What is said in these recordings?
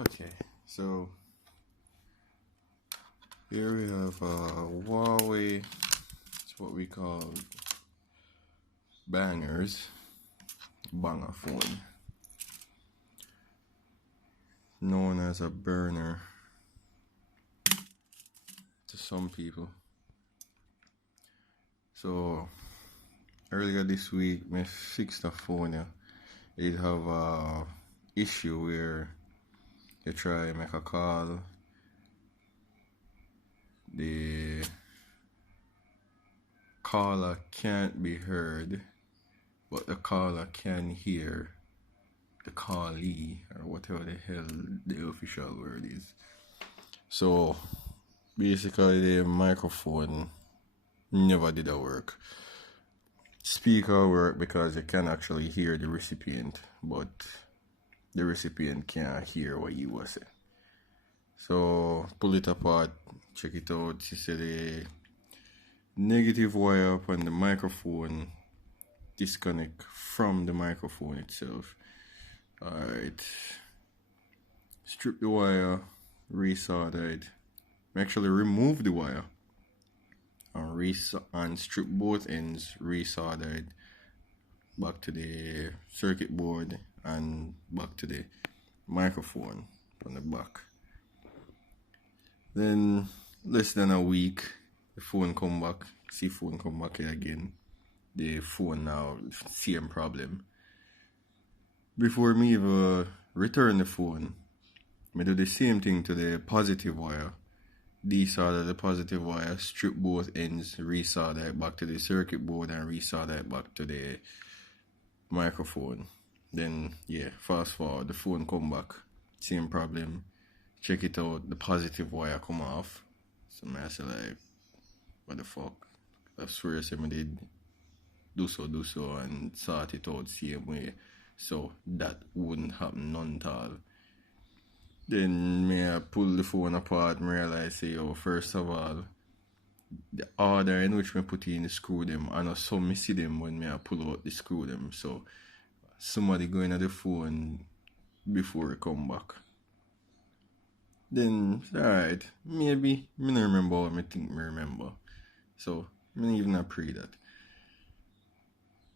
Okay, so here we have Huawei. It's what we call bangers, banger phone, known as a burner to some people. So earlier this week, I fixed a phone. It have a issue where you try make a call, the caller can't be heard, but the caller can hear the callee, or whatever the hell the official word is. So basically the microphone never did a work. Speaker work because you can actually hear the recipient, but the recipient can't hear what you were saying. So pull it apart, check it out. She said the negative wire upon the microphone disconnect from the microphone itself. Alright, strip the wire, resolder it. Actually remove the wire and strip both ends, resolder it back to the circuit board and back to the microphone on the back. Then less than a week, the phone come back. See phone come back here again. The phone now same problem. Before me even return the phone, I do the same thing to the positive wire. Desolder the positive wire, strip both ends, resolder it back to the circuit board and resolder it back to the microphone. Then fast forward, the phone come back, same problem. Check it out, the positive wire come off. So I say like, what the fuck? I swear I did do so and sort it out same way. So that wouldn't happen none at all. Then I pull the phone apart and realize, first of all, the order in which I put in the screw them, I know some see them when I pull out the screw them. So somebody go in at the phone before I come back. Then, alright, maybe I don't remember what I think I remember. So I don't even pray that.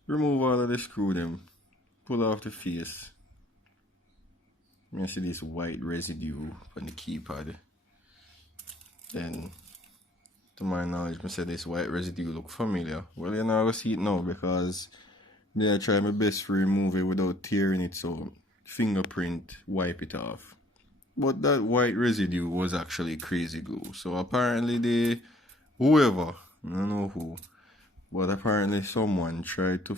Remove all of the screw them, pull off the face. I see this white residue on the keypad. Then, to my knowledge, I said this white residue look familiar. Well, I will see it now because I try my best to remove it without tearing it, so fingerprint wipe it off. But that white residue was actually crazy glue. So apparently whoever, I don't know who, but apparently someone tried to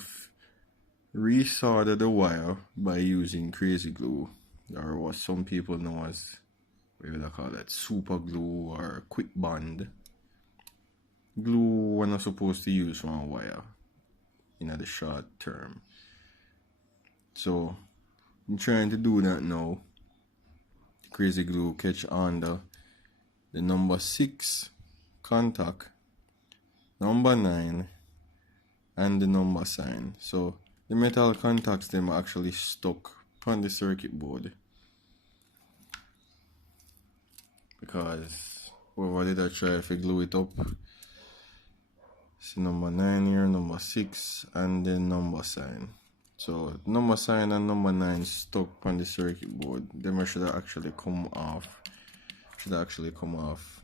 resolder the wire by using crazy glue, or what some people know as, what do they call that, super glue or quick bond. Glue we're not supposed to use on a wire in the short term. So I'm trying to do that now. Crazy glue catch under the number 6 contact, number 9, and the number sign. So the metal contacts them are actually stuck on the circuit board because whoever did I try to glue it up. See number 9 here, number 6, and then number sign. So number sign and number 9 stuck on the circuit board. Them should actually come off. Should actually come off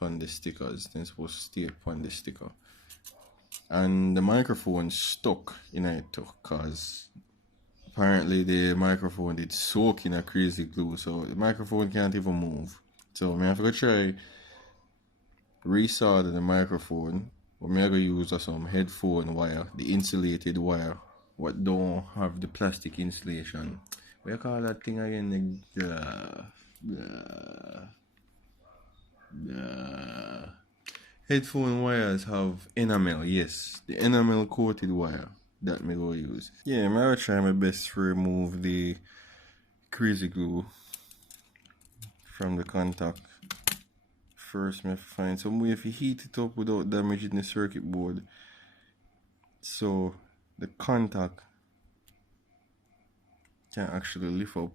on the stickers. They're supposed to stay upon the sticker. And the microphone stuck in it too, because apparently the microphone did soak in a crazy glue, so the microphone can't even move. So I have to go try resolder the microphone. But I'm going to use some headphone wire, the insulated wire, what don't have the plastic insulation. What do you call that thing again? The headphone wires have enamel, yes. The enamel coated wire that me go use. Yeah, I'm going to try my best to remove the crazy glue from the contact. First, I find some way if you heat it up without damaging the circuit board, so the contact can actually lift up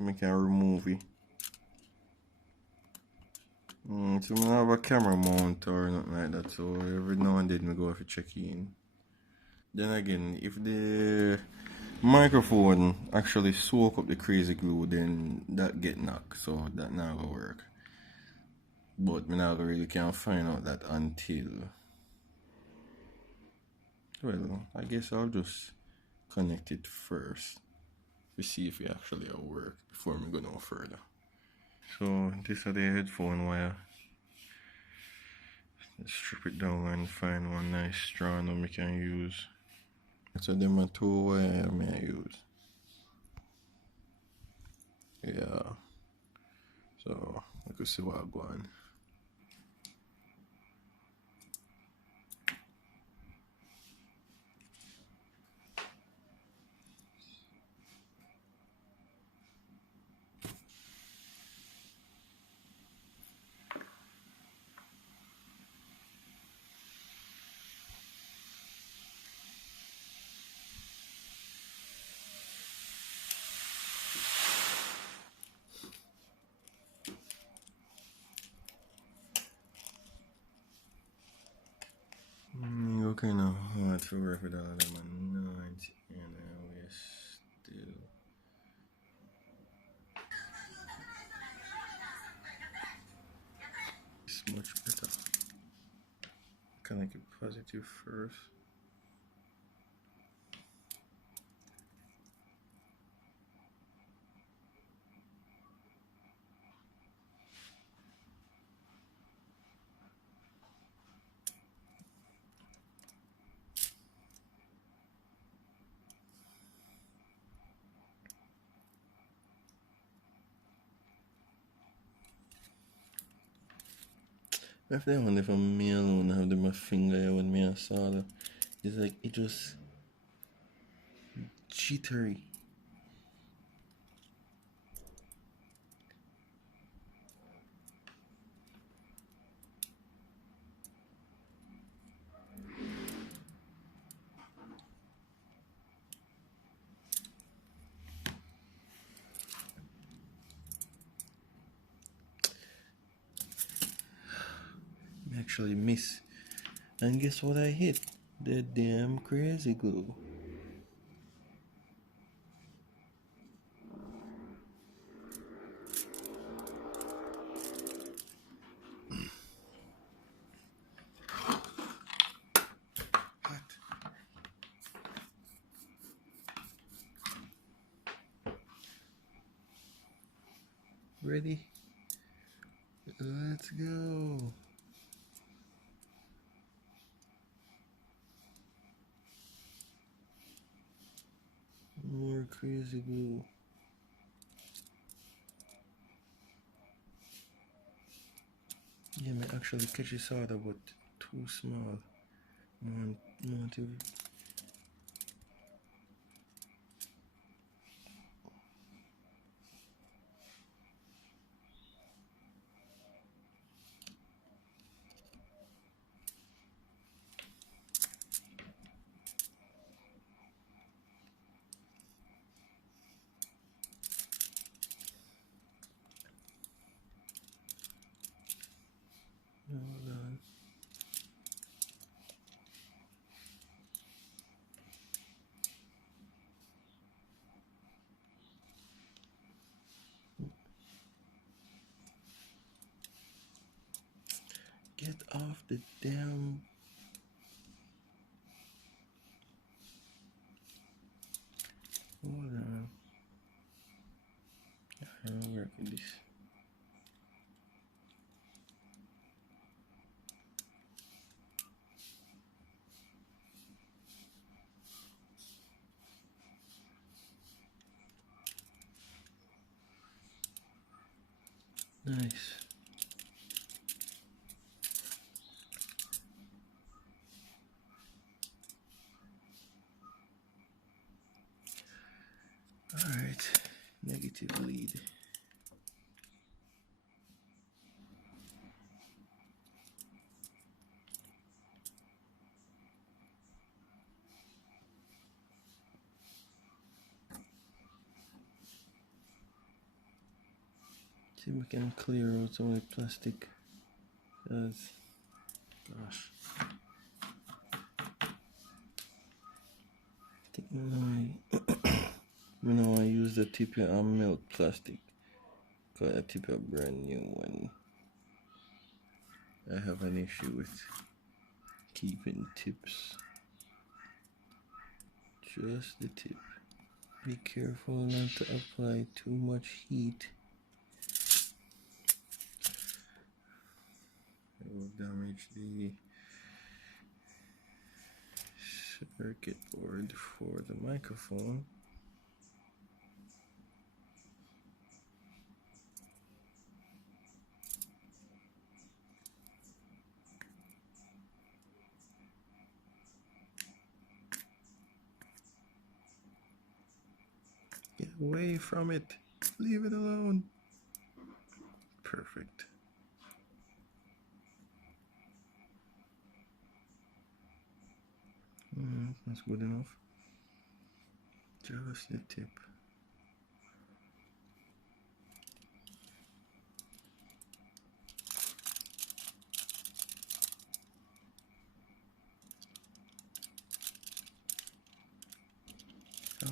so I can remove it. So I don't have a camera mount or nothing like that, so every now and then I go have to check in. Then again, if the microphone actually soak up the crazy glue, then that get knocked, so that not gonna work. But me not really can't find out that until, well, I guess I'll just connect it first to see if it actually will work before we go no further. So this is the headphone wire. Let's strip it down and find one nice strand that we can use. So them are two wire I may use. Yeah. So we could see what I go on. Okay, now hard to work with all of them anoints and we're still. It's much better. Can I get positive first? If they only for me alone have them my finger here when me I saw that. It's like it just jittery. I actually miss. And guess what I hit? The damn crazy glue. Hot. Ready? Let's go. More crazy glue. Yeah, me actually catch this order, but too small. More to. Hold on. Get off the damn. Hold on. I don't work with this. Nice. Alright. Negative lead. See if we can clear out some of the plastic. Gosh. I think I use the tip on milk plastic. Because I tip a brand new one. I have an issue with keeping tips. Just the tip. Be careful not to apply too much heat. It will damage the circuit board for the microphone. Get away from it. Leave it alone. Perfect. That's good enough. Just the tip. Oh.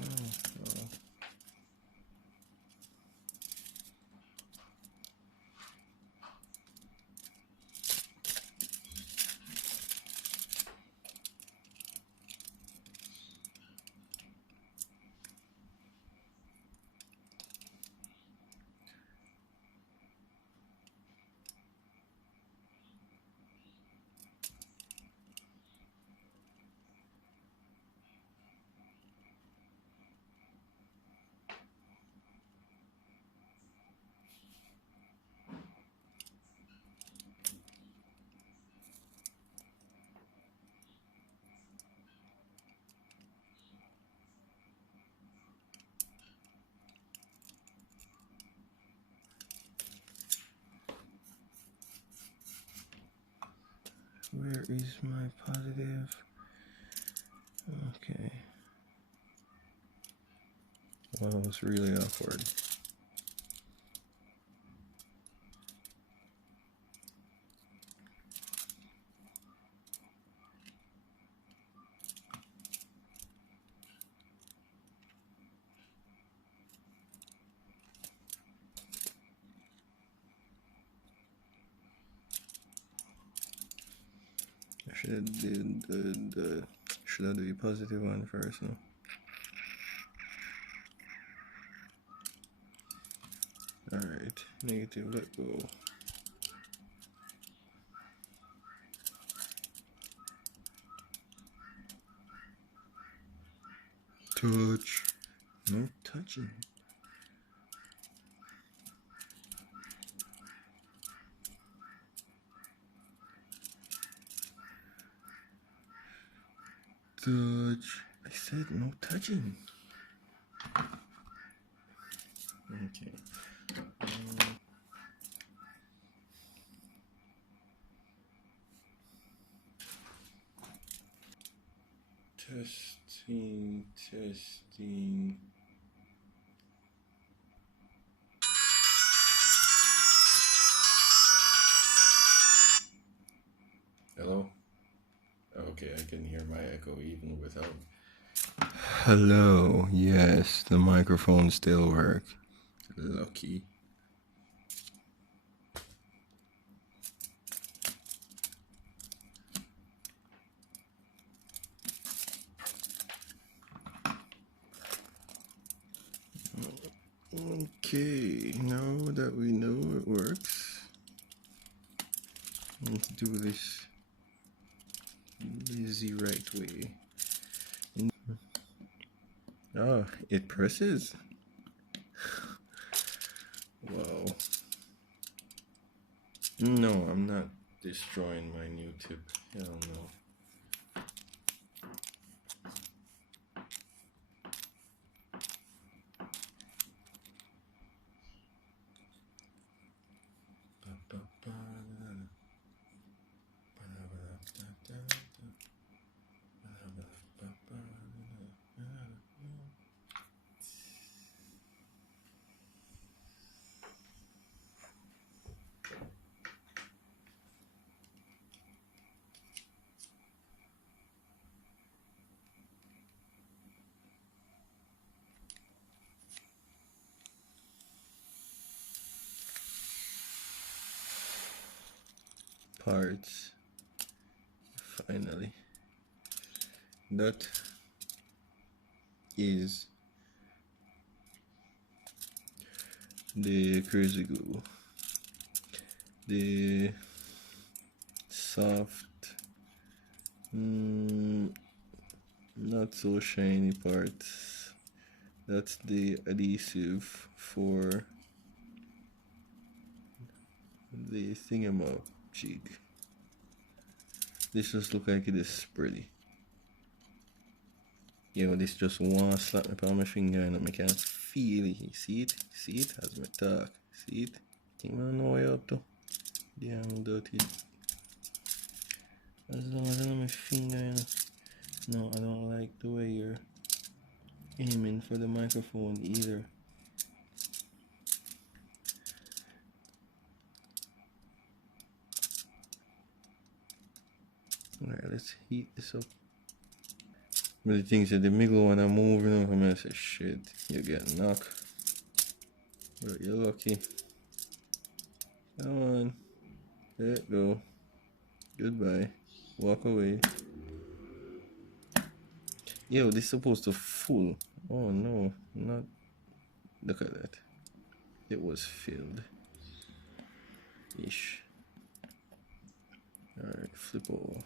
Where is my positive? Okay. Well, it's really awkward. I should have did the should I do the positive one first? No? Alright, negative, let go. Touch. No touching. Touch. I said no touching. Okay. Testing. Hello? Okay, I can hear my echo even without. Hello, yes, the microphone still works. Lucky. Okay, now that we know it works, let's do this the right way. Oh, it presses. Wow. No, I'm not destroying my new tip. Hell no. parts. Finally, that is the crazy glue. The soft, not so shiny parts. That's the adhesive for the thingamajig. This just look like it is pretty. Yo, this just one slap me on my finger and I can feel it. You see it? See it? As me talk. See it? Think I know what you're up to. Damn dirty. As long as I know my finger, you know. No, I don't like the way you're aiming for the microphone either. Alright, let's heat this up. But the things that the middle one I'm moving over, I'm gonna say shit, you get knocked. But you're lucky. Come on. Let it go. Goodbye. Walk away. Yo, this is supposed to full. Oh no, not. Look at that. It was filled. Ish. Alright, flip over.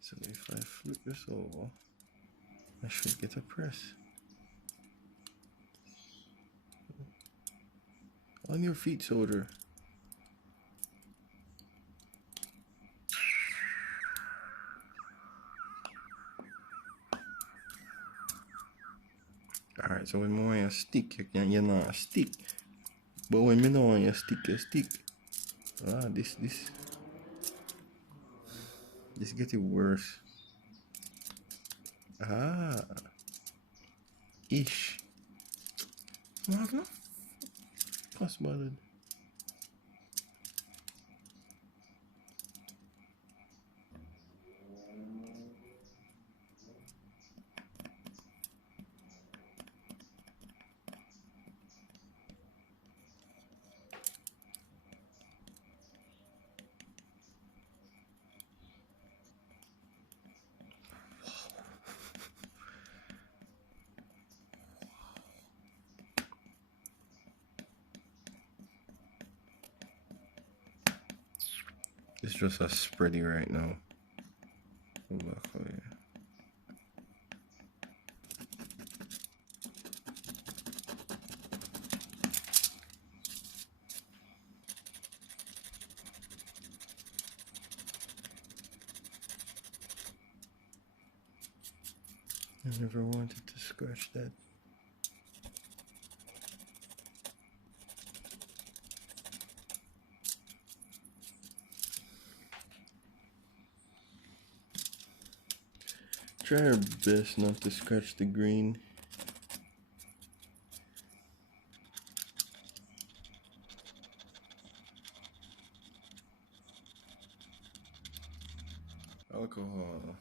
So if I flip this over, I should get a press. On your feet, soldier. Alright, so when you want a stick, you're not a stick. But when you don't want a stick, you stick. Ah, this getting worse. Ah, ish. Magna? Possible. It's just a spready right now. I never wanted to scratch that. Try our best not to scratch the green. Alcohol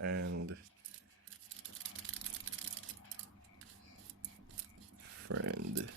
and friend.